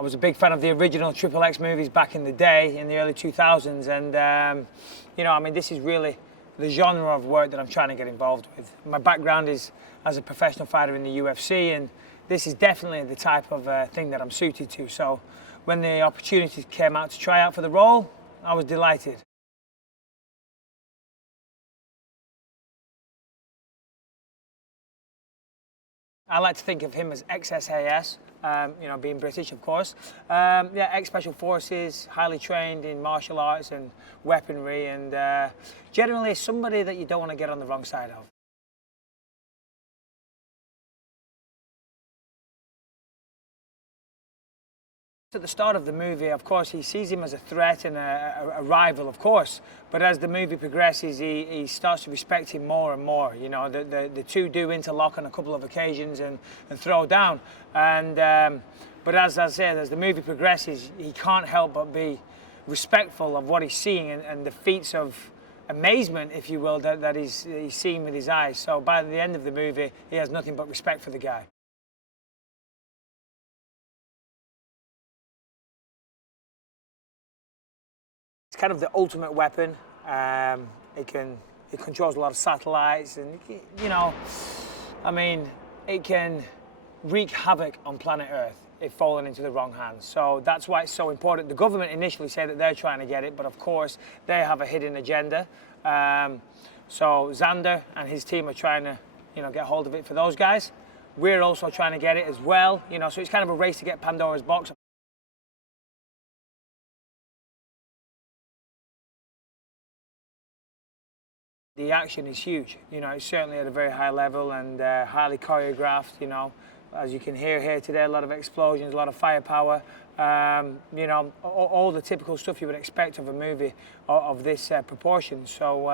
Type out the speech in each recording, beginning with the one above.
I was a big fan of the original XXx movies back in the day, in the early 2000s, and you know, I mean, this is really the genre of work that I'm trying to get involved with. My background is as a professional fighter in the UFC, and this is definitely the type of thing that I'm suited to. So when the opportunity came out to try out for the role, I was delighted. I like to think of him as xXx, you know, being British, of course. Yeah, ex-Special Forces, highly trained in martial arts and weaponry, and generally somebody that you don't want to get on the wrong side of. At the start of the movie, of course, he sees him as a threat and a rival, of course. But as the movie progresses, he starts to respect him more and more. You know, the two do interlock on a couple of occasions and throw down. And but as I said, as the movie progresses, he can't help but be respectful of what he's seeing and the feats of amazement, if you will, that he's seeing with his eyes. So by the end of the movie, he has nothing but respect for the guy. It's kind of the ultimate weapon. It controls a lot of satellites, and you know, I mean, it can wreak havoc on planet Earth if fallen into the wrong hands. So that's why it's so important. The government initially say that they're trying to get it, but of course they have a hidden agenda. So Xander and his team are trying to, you know, get hold of it for those guys. We're also trying to get it as well. You know, so it's kind of a race to get Pandora's box. The action is huge, you know, it's certainly at a very high level and highly choreographed, you know. As you can hear here today, a lot of explosions, a lot of firepower, you know, all the typical stuff you would expect of a movie of this proportion. So,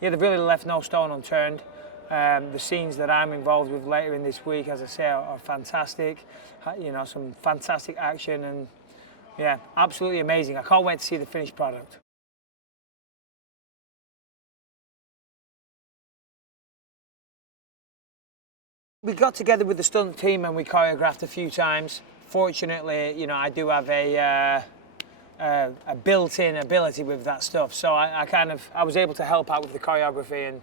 yeah, they've really left no stone unturned. The scenes that I'm involved with later in this week, as I say, are fantastic. You know, some fantastic action and, yeah, absolutely amazing. I can't wait to see the finished product. We got together with the stunt team and we choreographed a few times. Fortunately, you know, I do have a built-in ability with that stuff, so I was able to help out with the choreography and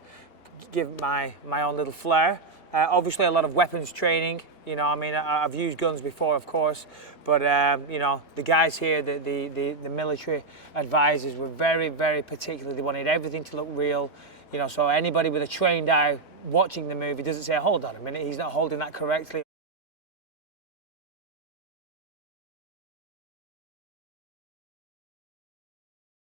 give my own little flair. Obviously, a lot of weapons training. You know, I mean, I've used guns before, of course, but you know, the guys here, the military advisors, were very, very particular. They wanted everything to look real. You know, so anybody with a trained eye watching the movie doesn't say, hold on a minute, he's not holding that correctly.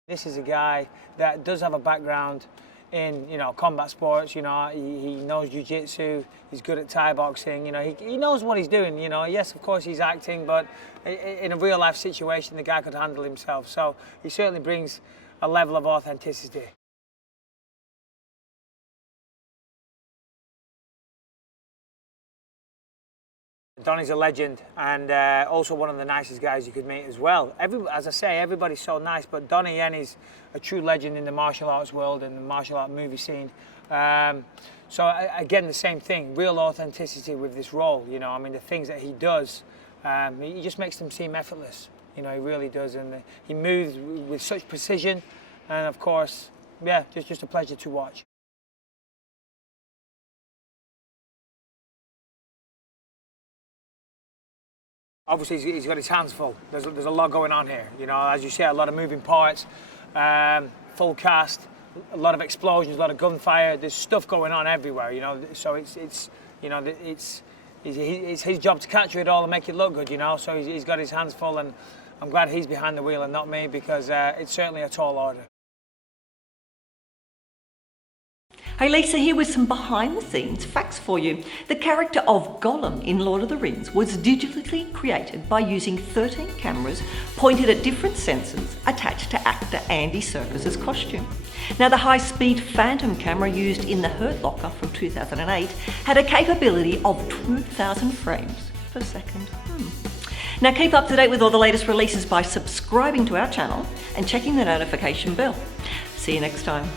This is a guy that does have a background in, you know, combat sports. You know, he knows jiu-jitsu, he's good at Thai boxing, you know, he knows what he's doing, you know. Yes, of course he's acting, but in a real life situation, the guy could handle himself. So he certainly brings a level of authenticity. Donnie's a legend and also one of the nicest guys you could meet as well. As I say, everybody's so nice, but Donnie Yen is a true legend in the martial arts world and the martial art movie scene. So again, the same thing, real authenticity with this role. You know, I mean, the things that he does, he just makes them seem effortless. You know, he really does, and he moves with such precision, and of course, yeah, just a pleasure to watch. Obviously, he's got his hands full. There's a lot going on here. You know, as you say, a lot of moving parts, full cast, a lot of explosions, a lot of gunfire. There's stuff going on everywhere. You know, so it's you know, it's his job to capture it all and make it look good. You know, so he's got his hands full, and I'm glad he's behind the wheel and not me, because it's certainly a tall order. Hey, Lisa here with some behind-the-scenes facts for you. The character of Gollum in Lord of the Rings was digitally created by using 13 cameras pointed at different sensors attached to actor Andy Serkis's costume. Now, the high-speed Phantom camera used in The Hurt Locker from 2008 had a capability of 2,000 frames per second. Now, keep up to date with all the latest releases by subscribing to our channel and checking the notification bell. See you next time.